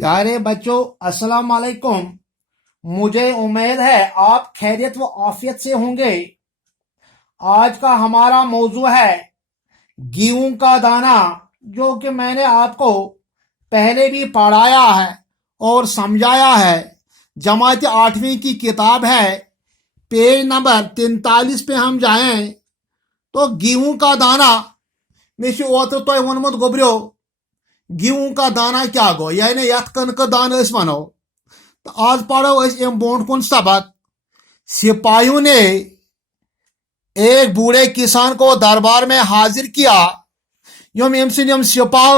प्यारे बच्चों, अस्सलाम वालेकुम। मुझे उम्मीद है आप खैरियत व आफियत से होंगे। आज का हमारा मौजू है गेहूं का दाना, जो कि मैंने आपको पहले भी पढ़ाया है और समझाया है। जमात 8वीं की किताब है, पेज नंबर 43 पे हम जाएं तो गेहूं का दाना मे ओतर तोह वोनमुत गोबरियो गेहूं का दाना क्या गो, यानी यथ कनक दान वनो। तो आज पढ़ो अम बोट कुन सबक। सिपाहियों ने एक बूढ़े किसान को दरबार में हाजिर किया। यम सम सिपाह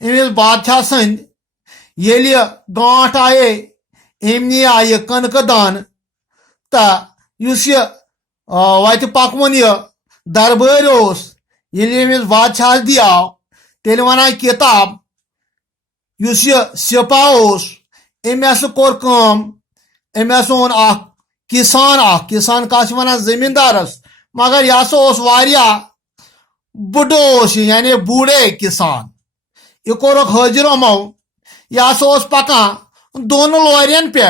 अमिस बादशाह सद ये गांठ आये अमनी आय कनक दान तो वत पकवन दरबार अमिस बादशाह दियाव तेल वना किताब युस सिपाह अमे कोर अमे ओन किसान का वन जमींदारस, मगर यह बुढ़ो यानी बूढ़े किसान। यह कोर हाजिर यमो, यह पकान दोन लोरियन पे।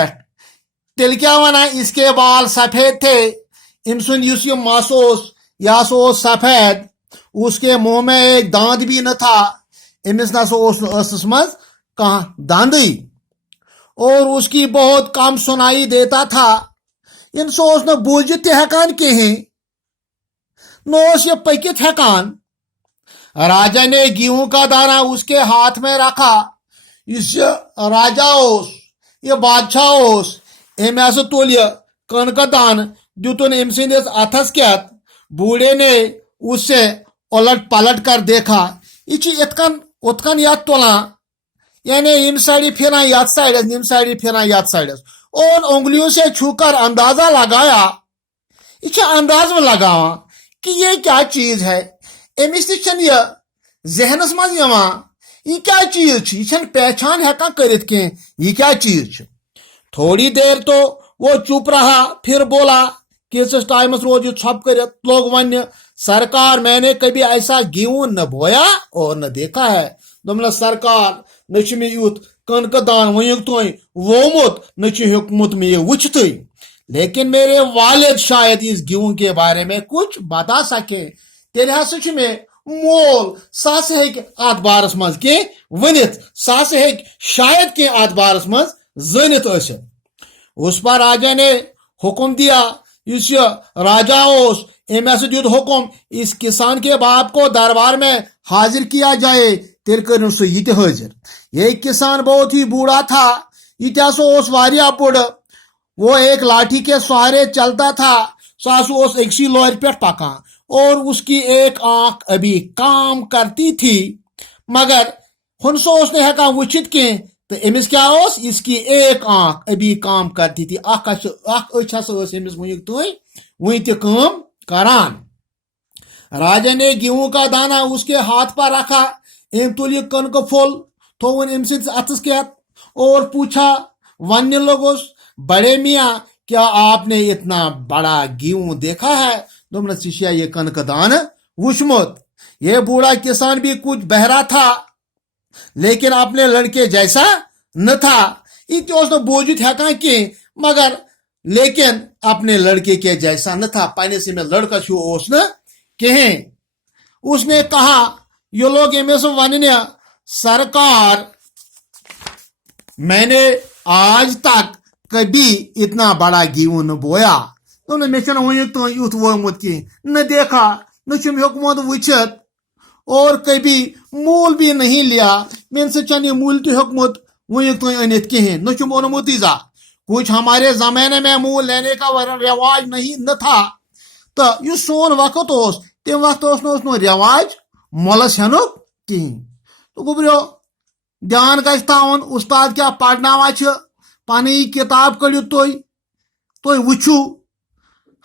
तेल क्या वना, इसके बाल सफेद थे, इन सुन मस यह सफेद, उसके मुंह में एक दांत भी न था, अमिस नस मज कह दांदी, और उसकी बहुत कम सुनाई देता था। इन न बूझित हेकान कहीं, न पकित हेकान। राजा ने गेहूं का दाना उसके हाथ में रखा। इस राजा ये बादशाह अमे तुल कनक दान दुतन अम सस अथस कैत। बूढ़े ने उससे उलट पलट कर देखा। यह इतकन उतकन यत तुलान, यानी यम साइड फिरान यत साइडस, यम साइड फिरान यत साइडस, और उंगलियों से छूकर अंदाजा लगाया। यह अंदाज में लगावा कि ये क्या चीज है। अमिस यह जहनस मज यह क्या चीज, यह पहचान हेकान करित कह यह क्या चीज। थोड़ी देर तो वो चुप रहा, फिर बोला किस टाइम रोज छप कर लोग वन, सरकार मैंने कभी ऐसा गेहूं न बोया और न देखा है। दमन सरकार न यूत कनक दान वन तुम वोमुत, न हेकमुत मे वुचत, लेकिन मेरे वालिद शायद इस गेहूं के बारे में कुछ बता सके। तेल हसा मे मोल सह अत बारस मज के वनित, सह शायद के अत बारस मज जनित। उस पर राजा ने हुक्म दिया, इस राजा अमे दित हुक्म इस किसान के बाप को दरबार में हाजिर किया जाए। तेल कर सह हाजिर। ये किसान बहुत ही बूढ़ा था, यह बुढ़। वो एक लाठी के सहारे चलता था। सह एकसी लोर पे पकान, और उसकी एक आंख अभी काम करती थी, मगर हन ने हेका वुचित कह। तो अमिस क्या इसकी एक आंख अभी काम करती थी, अमिस वही काम करान। राजा ने गेहूं का दाना उसके हाथ पर रखा। अम तुल कनक फुल थोवन अम अथस कैत और पूछा, वन लगोस, बड़े मियाँ क्या आपने इतना बड़ा गेहूं देखा है? दोमन शिष्या ये कनक दान वुचमुत। ये बूढ़ा किसान भी कुछ बहरा था, लेकिन अपने लड़के जैसा न था। यह बोझित हेकान कह, मगर लेकिन अपने लड़के के जैसा न था। पाने से में लड़का न कहें। उसने कहा, ये लोग अमिस वन, सरकार मैंने आज तक कभी इतना बड़ा गेहूं न बोया। तो मे वो यूथ वोमुत कह, न देखा, न हेकमुत वुचित, और कभी मूल भी नहीं लिया। मे ये मूल तो हेकमुत वन अनित कहें, न ओनमुत जा। कुछ हमारे जमाने में मूल लेने का रिवाज नहीं न था। तो यह सोन वक्त तम वक्त न रिवाज मोलस हेनुक कहें। तो गोबरियो ध्यान गवन, उस्ताद क्या पढ़ना पनी किताब कड़ियो तो वुचू।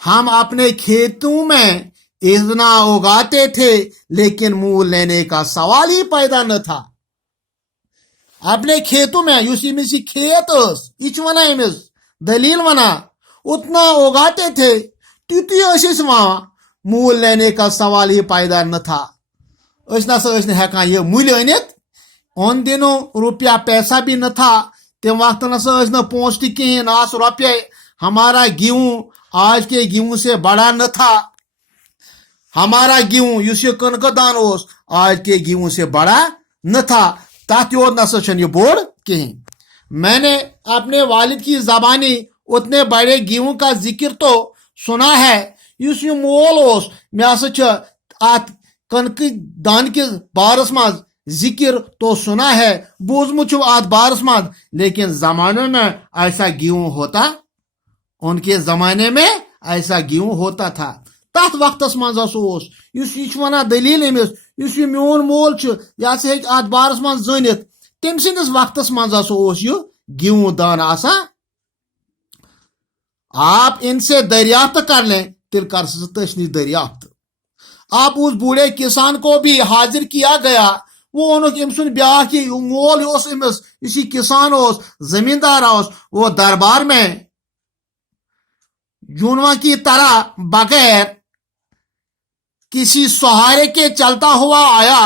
हम अपने खेतों में इतना उगाते थे, लेकिन मूल लेने का सवाल ही पैदा न था। अपने खेतों में युस खेत यह वना अमिस दलील वना, उतना उगाते थे, तुत मूल लेने का सवाल ही पैदा न था। हेकान यह मूल अनित उन दिनों रुपया पैसा भी न था, तम वक्त न पोंस कहें आस रुपये। हमारा गेहूं आज के गेहूं से बड़ा न था। हमारा गेहूं युस ये कनक दान ओस आज के गेहूं से बड़ा न था। तथ योत नसा छन ये बोड़ कहीं। मैंने अपने वालिद की ज़बानी उतने बड़े गेहूं का जिक्र तो सुना है। युस ये मोल ओस मे हसा छ अत कनक दान के बारस मज जिक्र तो सुना है, बोझमुत अत बारस मज, लेकिन जमाने में ऐसा गेहूं होता, उनके जमाने में ऐसा गेहूं होता था। तथ वक्तस मज यह वन दलील अमिस यह मोन मोल यह अत बारस मज जानित तम सिंदिस वक्तस मज यह गेहूं दान आसान। आप इनसे दरियाफ्त कर लें, तिल कर तशनी दरियाफ्त। आप उस बूढ़े किसान को भी हाजिर किया गया। वो अम सुन ब्याह की मोल अमिस इसी किसान जमींदार वो दरबार में जूनवा की तरह बगैर किसी सहारे के चलता हुआ आया।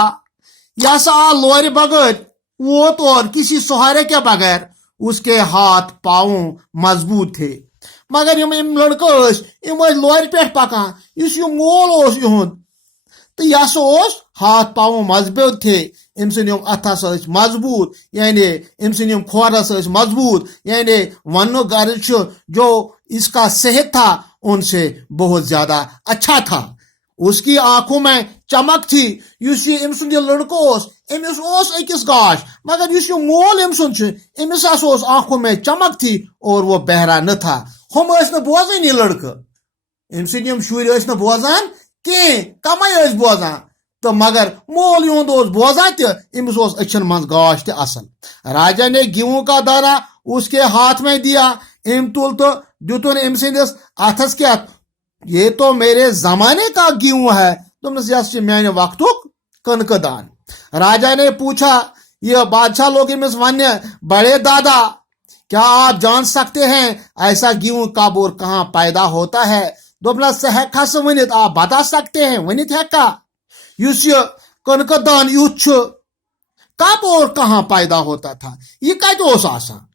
यह सा लोर बगैर वो तो और किसी सहारे के बगैर उसके हाथ पाँव मजबूत थे। मगर यम लड़के लोर पे पकान इस मोल इहुंद तो यह हाथ पाँव मजबूत थे। अम अथस मजबूत, यानी अम खोरस मजबूत, यानी वन गर्ज जो इसका सेहत था उनसे बहुत ज्यादा अच्छा था। उसकी आंखों में चमक थी। युस अम सुंद लड़को अमिस अकिस गाश, मगर युस मोल अम सुंद अमिस आंखों में चमक थी और वो बहरा न था। हम बोजान यह लड़कं अम सुंद शुर न बोजान कहें, कम बोजान तो मगर मोल युंद बोजान तमिस अचन मज गाश त असल। राजा ने गेहूं का दाना उसके हाथ में दिया। अम तुल तो दुतन अम सिंदिस अथस क्या, ये तो मेरे जमाने का गेहूं है। तुमने यह मैंने वक्तुक कनक दान। राजा ने पूछा, यह बादशाह लोग अमिस वन, बड़े दादा क्या आप जान सकते हैं ऐसा गेहूं कब और कहाँ पैदा होता है? दोपना से हेका से वनित, आप बता सकते हैं वनित हेका युस कनक दान युथ कब और कहाँ पैदा होता था, ये कत आसान।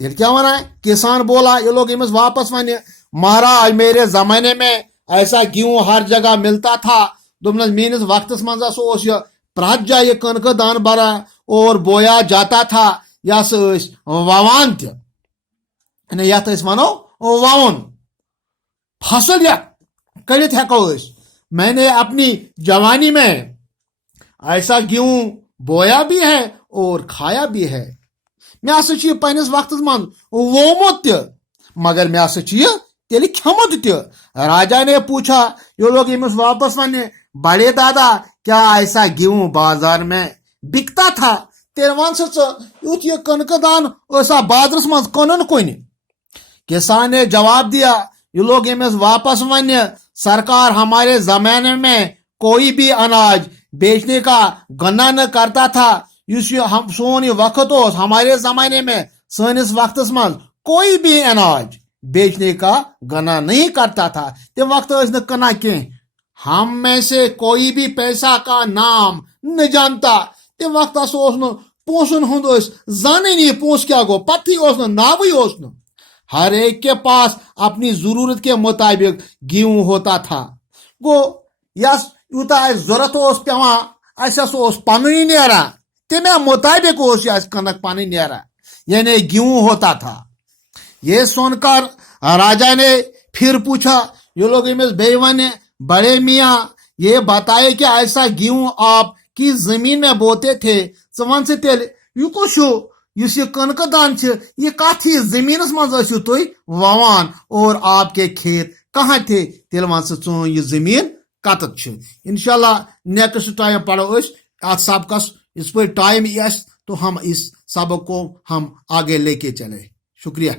तेल क्या वना है? किसान बोला, ये लोग अमिस वापस वन, महाराज मेरे जमाने में ऐसा गेहूं हर जगह मिलता था। दोपन मेनिस वक्तस मज प्रत जाए कनक दान बरा और बोया जाता था। यह ववान तथ वनो ववन फसल कड़ित हेको। मैंने अपनी जवानी में ऐसा गेहूं बोया भी है और खाया भी है। मे हसा पन्निस वक्तस मन वोमुत मगर मे हसा तेल खमुत त। राजा ने पूछा, ये लोग अमिस वापस वन, बड़े दादा क्या ऐसा गेहूं बाजार में बिकता था? तेल वन युथ यह कनक दान बाजारस मज कन कुन। किसान ने जवाब दिया, ये लोग अमिस वापस वन, सरकार हमारे जमाने में कोई भी अनाज बेचने का गन्ना न करता था। हम सोन यह वक्त हमारे जमाने में सनिस वक्तस मज कोई भी अनाज बेचने का गन्ना नहीं करता था। तम वक्त न कना कह, हम में से कोई भी पैसा का नाम न जानता। तम वक्त पोसन हुंद जानी पोस क्या गो, पत्थी नाव। हर एक के पास अपनी जरूरत के मुताबिक गेहूं होता था। गो यस यूता जरूरत पेवान पन नेरा, तमे मुताबिक कनक पन नेरा, यानी गेहूं होता था। ये सुनकर राजा ने फिर पूछा, ये लोग अमिस बे वन, बड़े मियाँ ये बताए कि ऐसा गेहूं आप किस जमीन में बोते थे? वन से तेल यह कुछ इस कनक दान यह कथ जमीन मज तुम ववान और आपके खेत कहाँ थे? तेल वन से चोन यह जमीन कत। इंशाल्लाह नेक्स्ट टाइम पढ़ो अत सबकस इस पर टाइम तो हम इस सबक को हम आगे लेके चले। शुक्रिया।